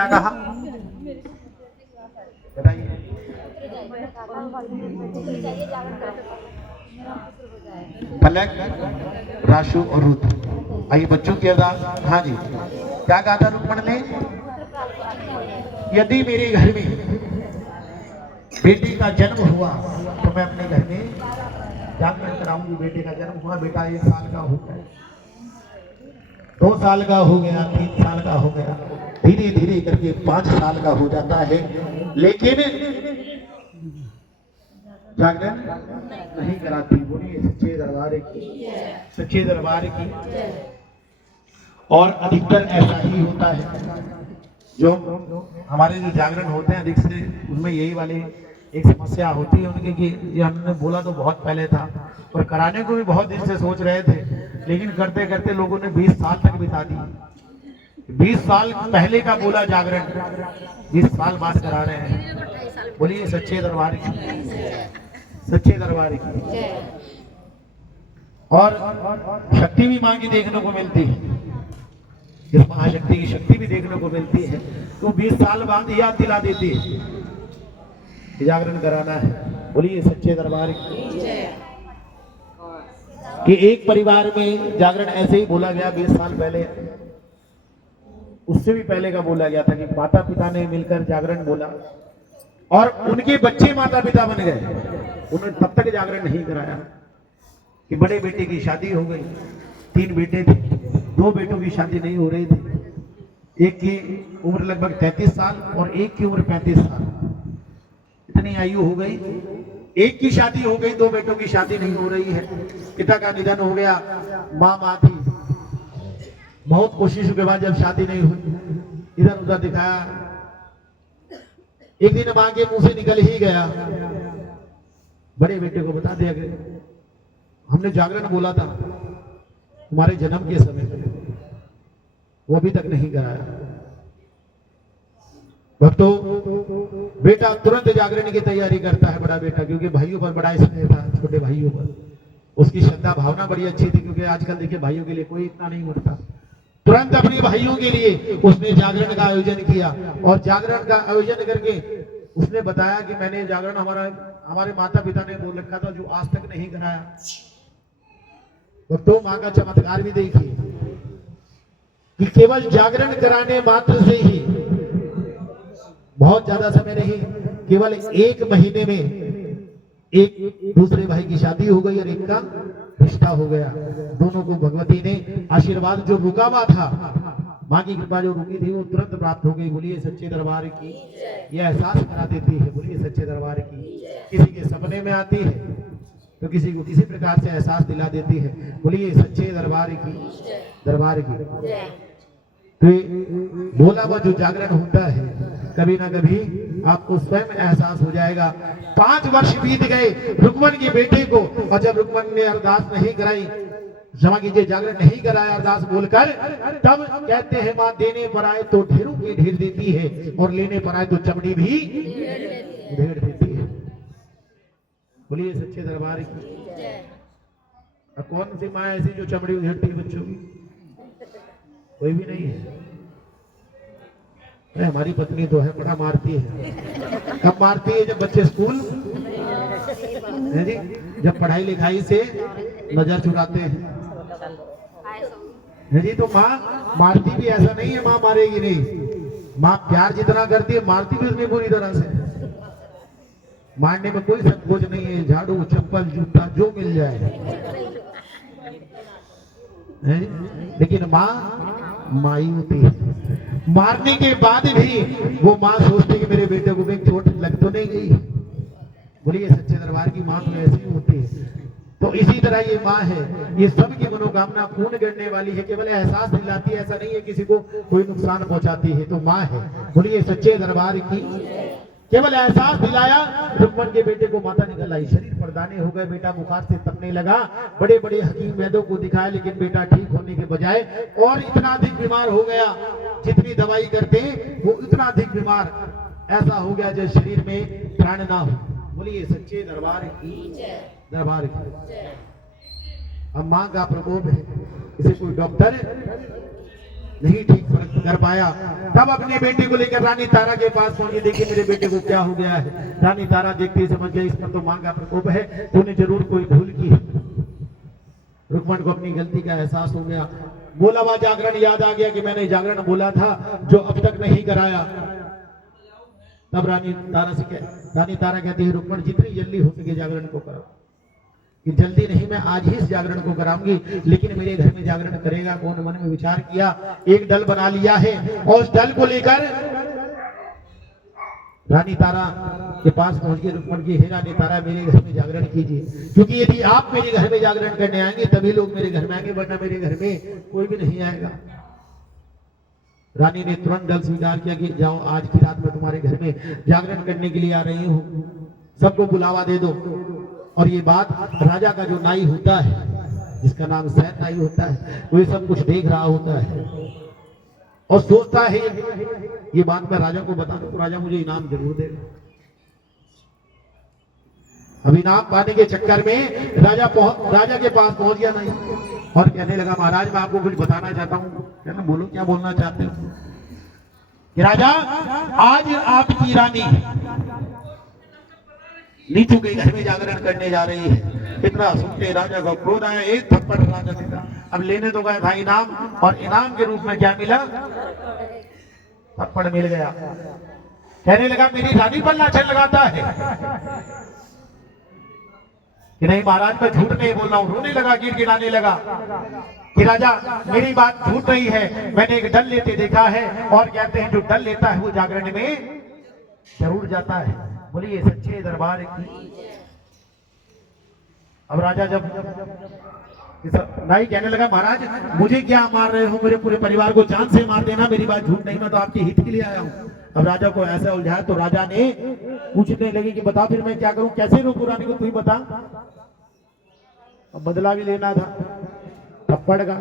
क्या कहा बताइए। फलक, राशु और रुद्र। आइए बच्चों की अरदास। हाँ जी, क्या कहा था रुक्मण ने? यदि मेरे घर में बेटी का जन्म हुआ तो मैं अपने घर में जागरण कराऊंगी। बेटे का जन्म हुआ, बेटा 1 साल का हो गया, 2 साल का हो गया, 3 साल का हो गया, धीरे धीरे करके 5 साल का हो जाता है, लेकिन जागरण नहीं कराती। बोलिए सच्चे दरबार की, सच्चे दरबार की। और अधिकतर ऐसा ही होता है, जो हमारे जो जागरण होते हैं अधिक से उनमें यही वाली एक समस्या होती है उनकी कि ये हमने बोला तो बहुत पहले था और कराने को भी बहुत दिन से सोच रहे थे, लेकिन करते करते लोगों ने 20 साल तक बिता दी। 20 साल पहले का बोला जागरण 20 साल बाद करा रहे हैं। बोलिए सच्चे दरबार की, सच्चे दरबार की। और शक्ति भी मां की देखने को मिलती है, इस महाशक्ति की शक्ति भी देखने को मिलती है। तो 20 साल बाद याद दिला देती है जागरण कराना है। बोलिए सच्चे दरबार की। कि एक परिवार में जागरण ऐसे ही बोला गया 20 साल पहले, उससे भी पहले का बोला गया था कि माता पिता ने मिलकर जागरण बोला और उनके बच्चे माता पिता बन गए। उन्होंने तब तक जागरण नहीं कराया कि बड़े बेटे की शादी हो गई, 3 बेटे थे, 2 बेटों की शादी नहीं हो रही थी। एक की उम्र लगभग 33 साल और एक की उम्र 35 साल, इतनी आयु हो गई। एक की शादी हो गई, 2 बेटों की शादी नहीं हो रही है। पिता का निधन हो गया, मां थी, बहुत कोशिशों के बाद जब शादी नहीं हुई, इधर उधर दिखाया, एक दिन मां के मुंह से निकल ही गया, बड़े बेटे को बता दिया कि हमने जागरण बोला था तुम्हारे जन्म के समय, वो अभी तक नहीं कराया। भक्तों, बेटा तुरंत जागरण की तैयारी करता है, बड़ा बेटा, क्योंकि भाइयों पर बड़ा स्नेह था, छोटे भाइयों पर उसकी श्रद्धा भावना बड़ी अच्छी थी, क्योंकि आजकल देखिए भाइयों के लिए कोई इतना नहीं मरता। तुरंत अपने भाइयों के लिए उसने जागरण का आयोजन किया और जागरण का आयोजन करके उसने बताया कि मैंने जागरण हमारे माता पिता ने बोल रखा था जो आज तक नहीं कराया। भक्तों, मां का चमत्कार भी देखिए कि केवल जागरण कराने मात्र से ही, बहुत ज्यादा समय नहीं, केवल 1 महीने में एक दूसरे भाई की शादी हो गई और एक का रिश्ता हो गया। दोनों को भगवती ने आशीर्वाद जो रुका हुआ था, मां की कृपा जो रुकी थी, वो तुरंत प्राप्त हो गई। बोलिए सच्चे दरबार की। यह एहसास करा देती है, बोलिए सच्चे दरबार की। किसी के सपने में आती है तो किसी को किसी प्रकार से एहसास दिला देती है। बोलिए सच्चे दरबार की, दरबार की। तो बोला हुआ जो जागरण होता है, कभी ना कभी आपको स्वयं एहसास हो जाएगा। 5 वर्ष बीत गए रुक्मण के बेटे को, और जब रुक्मण ने अरदास नहीं कराई, क्षमा कीजिए, जागरण नहीं कराया अरदास बोलकर, तब कहते हैं मां देने पर आए तो ढेरों की ढेर देती है और लेने पर आए तो चमड़ी भी ढेर देती है। बोलिए सच्चे दरबार की। अब कौन सी मां ऐसी जो चमड़ी उधेड़ती है बच्चों की? कोई भी नहीं है। हमारी पत्नी तो है, बड़ा मारती है। कब मारती है? जब बच्चे स्कूल है जी, जब पढ़ाई लिखाई से नजर चुराते हैं है जी, तो माँ मारती भी ऐसा नहीं है माँ मारेगी नहीं। माँ प्यार जितना करती है मारती भी उसमें पूरी तरह से। मारने में कोई संकोच नहीं है, झाड़ू चप्पल जूता जो मिल जाए है, लेकिन माँ माई होती है। मारने के बाद भी वो माँ सोचती है कि मेरे बेटे को कहीं चोट लग तो नहीं गई। बोलिए सच्चे दरबार की माँ तो ऐसी ही होती है। तो इसी तरह ये माँ है, ये सबकी मनोकामना पूर्ण करने वाली है, केवल एहसास दिलाती है, ऐसा नहीं है किसी को कोई नुकसान पहुंचाती है। तो माँ है, बोलिए सच्चे दरबार की। केवल एहसास दिलाया, रुक्मण के बेटे को माता निकल आई, शरीर पर दाने हो गए, बेटा बुखार से तपने लगा। बड़े बड़े हकीम वैद्यों को दिखाया, लेकिन बेटा ठीक होने के बजाय और इतना अधिक बीमार हो गया। जितनी दवाई करते वो इतना अधिक बीमार ऐसा हो गया जैसे शरीर में प्राण ना हो। बोलिए सच्चे दरबार की, दरबार की। अब मां का प्रकोप है, इसे कोई डॉक्टर नहीं ठीक कर पाया। तब अपने बेटे को लेकर रानी तारा के पास पहुंची। देखिए मेरे बेटे को क्या हो गया है। रानी तारा देखते ही समझ गई इस पर तो मां का प्रकोप है, तूने जरूर कोई भूल की है। रुक्मण को अपनी गलती का एहसास हो गया। बोला हुआ जागरण याद आ गया कि मैंने जागरण बोला था जो अब तक नहीं कराया। तब रानी तारा कहती है रुक्मण जितनी जल्दी हो सके जागरण को करो। कि जल्दी नहीं, मैं आज ही इस जागरण को कराऊंगी, लेकिन मेरे घर में जागरण करेगा कौन। मन में विचार किया, एक दल बना लिया है और उस दल को लेकर रानी तारा के पास पहुंच के रुक्मण की, हे रानी तारा मेरे घर में जागरण कीजिए, क्योंकि यदि आप मेरे घर में जागरण करने आएंगे तभी लोग मेरे घर में आएंगे, वरना मेरे घर में कोई भी नहीं आएगा। रानी ने तुरंत दल स्वीकार किया कि जाओ आज की रात में तुम्हारे घर में जागरण करने के लिए आ रही हूं, सबको बुलावा दे दो। और ये बात राजा का जो नाई होता है, जिसका नाम सैन नाई होता है, वो ये सब कुछ देख रहा होता है और सोचता है ये बात मैं राजा को बता दूं तो राजा मुझे इनाम जरूर देगा। अब इनाम पाने के चक्कर में राजा के पास पहुंच गया नहीं और कहने लगा महाराज मैं आपको कुछ बताना चाहता हूं। कहना बोलो क्या बोलना चाहते हो। कि राजा आज आपकी रानी नीचू के घर में जागरण करने जा रही है। इतना सुनते राजा को क्रोध आया, एक थप्पड़ राजा ने कहा। अब लेने तो गया था इनाम और इनाम के रूप में क्या मिला, थप्पड़ मिल गया। कहने लगा मेरी रानी पर लाछन लगाता है कि नहीं महाराज मैं झूठ नहीं बोल रहा हूं। रोने लगा, गिड़गिड़ाने लगा कि राजा मेरी बात झूठ नहीं है, मैंने एक दल लेते देखा है और कहते हैं जो दल लेता है वो जागरण में जरूर जाता है। बोलिए सच्चे दरबार की। अब राजा जब नाई कहने लगा महाराज मुझे क्या मार रहे हो, मेरे पूरे परिवार को जान से मार देना, मेरी बात झूठ नहीं, मैं तो आपके हित के लिए आया हूं। अब राजा को ऐसा उलझाया तो राजा ने पूछने लगे कि बता फिर मैं क्या करूं, कैसे रोकूं रानी को, तू ही बता। अब बदला भी लेना था, थप्पड़ का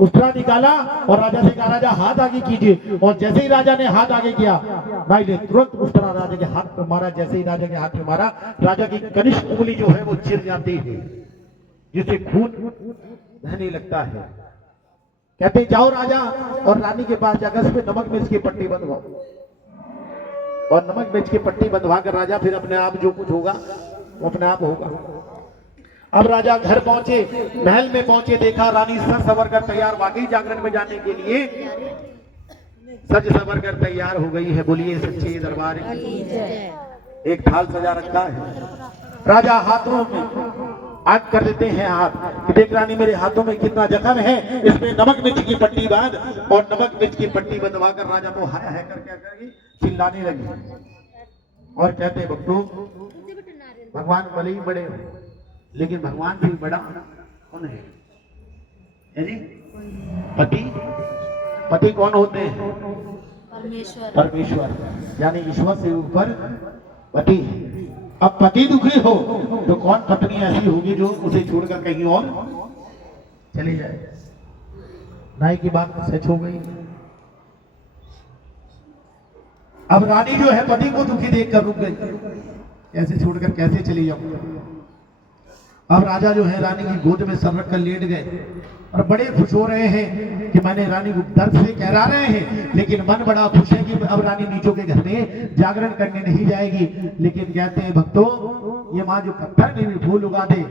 उस्तरा निकाला और राजा से कहा राजा हाथ आगे कीजिए। और जैसे ही राजा ने हाथ आगे किया नाई ने तुरंत उस्तरा राजा के हाथ पे मारा। जैसे ही राजा के हाथ में मारा राजा की कनिष्ठ उंगली जो है वो चिर जाती है, जिससे खून बहने लगता है। कहते जाओ राजा और रानी के पास जाकर उसमें नमक मिर्च की पट्टी बंधवाओ। और नमक मिर्च की पट्टी बंधवा कर राजा फिर अपने आप जो कुछ होगा वो अपने आप होगा। अब राजा घर पहुंचे, महल में पहुंचे, देखा रानी सज सवर कर तैयार, वाकई जागरण में जाने के लिए सज सवर कर तैयार हो गई है। बोलिए सच्चे दरबार की। एक थाल सजा रखा है। राजा हाथों में आग कर देते हैं हाथ कि देख रानी मेरे हाथों में कितना जख्म है, इसमें नमक मिर्च की पट्टी बांध। और नमक मिर्च की पट्टी बंधवा कर राजा तो हाय हाय कर क्या करेगी, चिल्लाने लगी और कहते भक्तों भगवान भले ही बड़े हो लेकिन भगवान भी बड़ा कौन है जी? पति कौन होते हैं? परमेश्वर यानी ईश्वर से ऊपर पति। अब पति दुखी हो तो कौन पत्नी ऐसी होगी जो उसे छोड़कर कहीं और चली जाए। नाई की बात सच हो गई। अब रानी जो है पति को दुखी देखकर रुक गई, कैसे छोड़कर कैसे चली जाऊं। अब राजा जो है रानी की गोद में सर रख कर लेट गए और बड़े खुश हो रहे हैं कि मैंने रानी को दर्द से कहरा रहे हैं, लेकिन मन बड़ा खुश है कि अब रानी नीचों के घर में जागरण करने नहीं जाएगी। लेकिन कहते हैं भक्तों ये माँ जो पत्थर में भी फूल उगा दे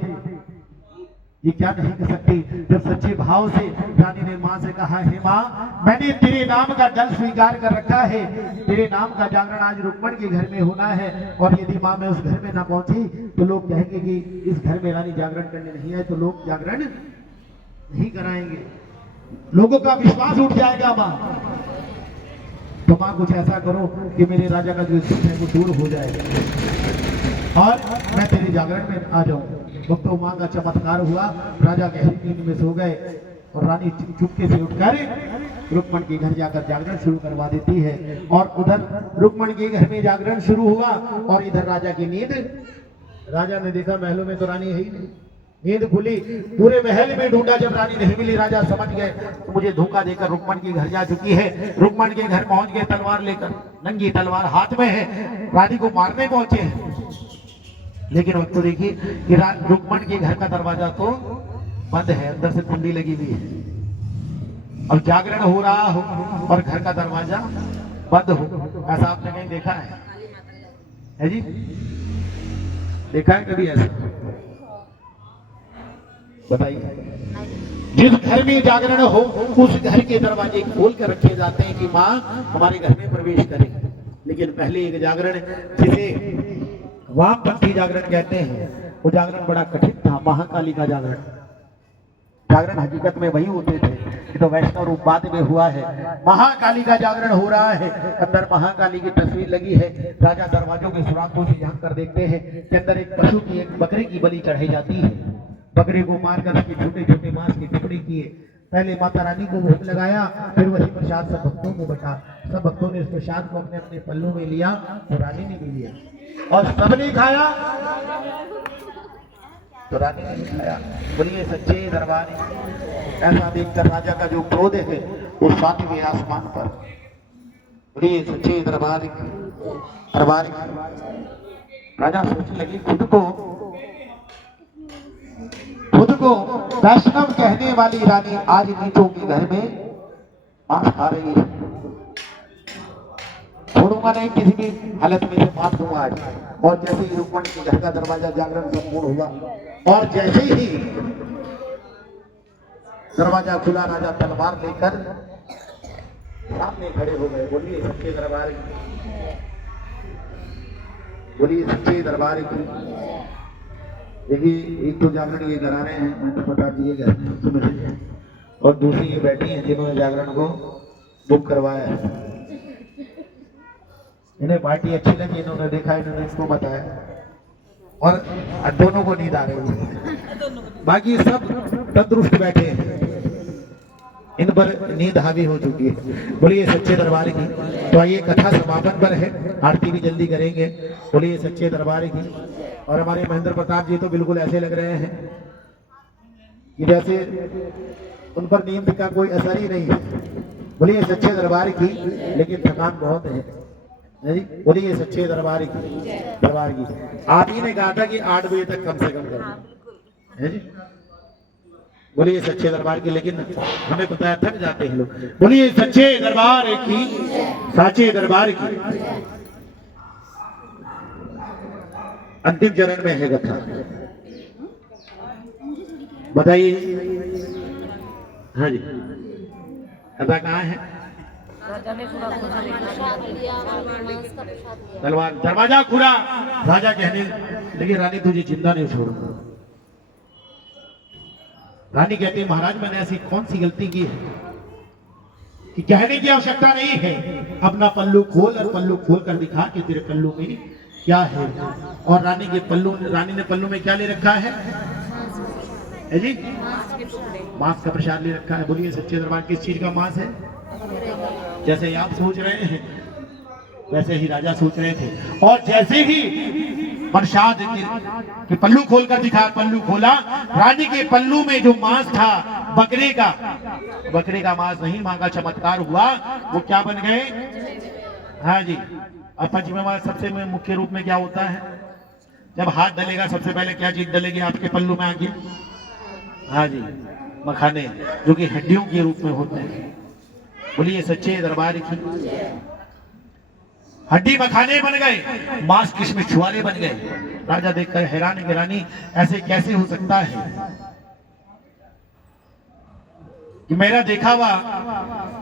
ये क्या नहीं कर सकती। जब सच्चे भाव से रानी ने माँ से कहा हे माँ मैंने तेरे नाम का दल स्वीकार कर रखा है, तेरे नाम का जागरण आज रुक्मण के घर में होना है, और यदि माँ मैं उस घर में ना पहुंची तो लोग कहेंगे कि इस घर में रानी जागरण करने नहीं आए, तो लोग जागरण नहीं कराएंगे, लोगों का विश्वास उठ जाएगा। माँ तो माँ कुछ ऐसा करो कि मेरे राजा का जो दुख है वो दूर हो जाएगा और मैं तेरे जागरण में आ जाऊं। भक्तों माँ का चमत्कार हुआ, राजा गहरी नींद में सो गए और रानी चुपके से उठकर रुक्मण के घर जाकर जागरण शुरू करवा देती है। और उधर रुक्मण के घर में जागरण शुरू हुआ और इधर राजा की नींद। राजा ने देखा महलों में तो रानी है ही नहीं, नींद खुली, पूरे महल में ढूंढा, जब रानी नहीं मिली राजा समझ गए तो मुझे धोखा देकर रुक्मण के घर जा चुकी है। रुक्मण के घर पहुंच गए तलवार लेकर, नंगी तलवार हाथ में है, रानी को मारने पहुंचे हैं। लेकिन वक्त तो देखिए कि रुक्मण के घर का दरवाजा तो बंद है, अंदर से कुंडी लगी हुई है। अब जागरण हो रहा हो और घर का दरवाजा बंद हो, ऐसा आपने कहीं देखा है जी? देखा है कभी ऐसा? बताइए। जिस घर में जागरण हो उस घर के दरवाजे खोल कर रखे जाते हैं कि माँ हमारे घर में प्रवेश करे। लेकिन पहले एक जागरण जिसे वामपंथी जागरण कहते हैं, वो जागरण बड़ा कठिन था, महाकाली का जागरण। जागरण हकीकत में वही होते थे, ये तो वैष्णव रूप बाद में हुआ है। महाकाली का जागरण हो रहा है, अंदर महाकाली की तस्वीर लगी है। राजा दरवाजों के सुराखों से झांक कर देखते हैं कि अंदर एक पशु की, एक बकरे की बलि चढ़ाई जाती है। बकरे को मारकर उसके छोटे छोटे मांस की टुकड़ी किए, पहले माता रानी को भोग लगाया, फिर वही प्रसाद सब भक्तों को बटा। सब भक्तों ने इस प्रसाद को अपने अपने पल्लों में लिया और रानी ने भी लिया और सबने खाया तो रानी ने भी खाया। बोलिए सच्चे दरबार। ऐसा देखकर राजा का जो क्रोध है वो 7वें आसमान पर। बोलिए सच्चे दरबार दरबार। राजा सोचने लगे खुद को वैष्णव कहने वाली रानी आज नीचों के घर में मांस खा रही है। छोड़ूंगा नहीं, किसी भी हालत में से मार दूंगा आज। और जैसे ही रुक्मणी के घर का दरवाजा जागरण संपूर्ण हुआ और जैसे ही दरवाजा खुला, राजा तलवार लेकर सामने खड़े हो गए। बोलिए सच्चे दरबार की, बोलिए सच्चे दरबार की। देखिए एक तो जागरण ये करा रहे हैं, मैंने पता दिए गए, और दूसरी ये बैठी हैं जिन्होंने जागरण को बुक करवाया है। इन्हें पार्टी अच्छी लगी, इन्होंने देखा, इन्होंने इसको बताया और दोनों को नींद आ रही है। बाकी सब तंदुरुस्त बैठे हैं, इन पर नींद हावी हो चुकी है। बोलिए सच्चे दरबार की। तो आइए कथा समापन पर है, आरती भी जल्दी करेंगे। बोलिए सच्चे दरबार की। और हमारे महेंद्र प्रताप जी तो बिल्कुल ऐसे लग रहे हैं कि जैसे उन पर नींद का कोई असर ही नहीं है। बोलिए सच्चे दरबार की। लेकिन थकान बहुत है जी। बोलिए सच्चे दरबार की, दरबार की। आप ही ने कहा था कि 8 बजे तक कम से कम करें, है जी। बोलिए सच्चे दरबार की। लेकिन हमें पता है थक जाते हैं लोग। बोलिए सच्चे दरबार की, साचे दरबार की। अंतिम चरण में है कथा, बताइए। हाँ जी, कथा कहाँ है? तलवार दरवाजा खुला, राजा कहने लगे रानी तुझे जिंदा नहीं छोड़ूंगा। रानी कहती है महाराज मैंने ऐसी कौन सी गलती की है कि कहने की आवश्यकता नहीं है। अपना पल्लू खोल और पल्लू खोल कर दिखा कि तेरे पल्लू में क्या है। और रानी ने पल्लू में क्या ले रखा है जी? मांस का प्रसाद ले रखा है। बोलिए सच्चे दरबार किस चीज का मांस है? जैसे आप सोच रहे हैं वैसे ही राजा सोच रहे थे। और जैसे ही प्रसाद के पल्लू खोलकर दिखा, पल्लू खोला, रानी के पल्लू में जो मांस था बकरे का मांस नहीं, मां का चमत्कार हुआ। वो क्या बन गए? हाँ जी। अब पंचमी मास सबसे मुख्य रूप में क्या होता है? जब हाथ डलेगा सबसे पहले क्या चीज डलेगी आपके पल्लू में आके? हाँ जी, मखाने, जो कि हड्डियों के रूप में होते हैं। बोलिए सच्चे दरबार की। हड्डी मखाने बन गए, मांस किशमिश छुआरे बन गए। राजा देखकर हैरान है कि रानी ऐसे कैसे हो सकता है कि मेरा देखा हुआ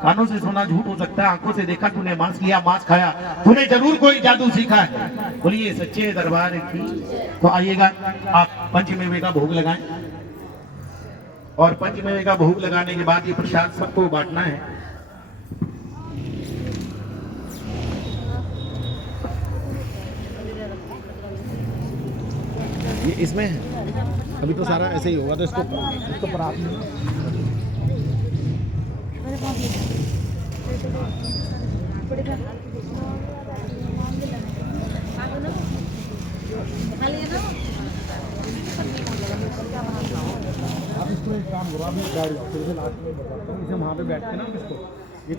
कानों से सुना झूठ हो सकता है, आंखों से देखा तूने मांस लिया, मांस खाया, तूने जरूर कोई जादू सीखा है। बोलिए सच्चे दरबार की। तो आइएगा आप पंचमेवे का भोग लगाएं और पंचमेवे का भोग लगाने के बाद ये प्रसाद सबको बांटना है। ये इसमें है, अभी तो सारा ऐसे ही होगा, तो इसको पर आप इसको एक काम करो, अभी गाड़ी लास्ट में बताता हूँ, इसे वहाँ पे बैठ के ना इसको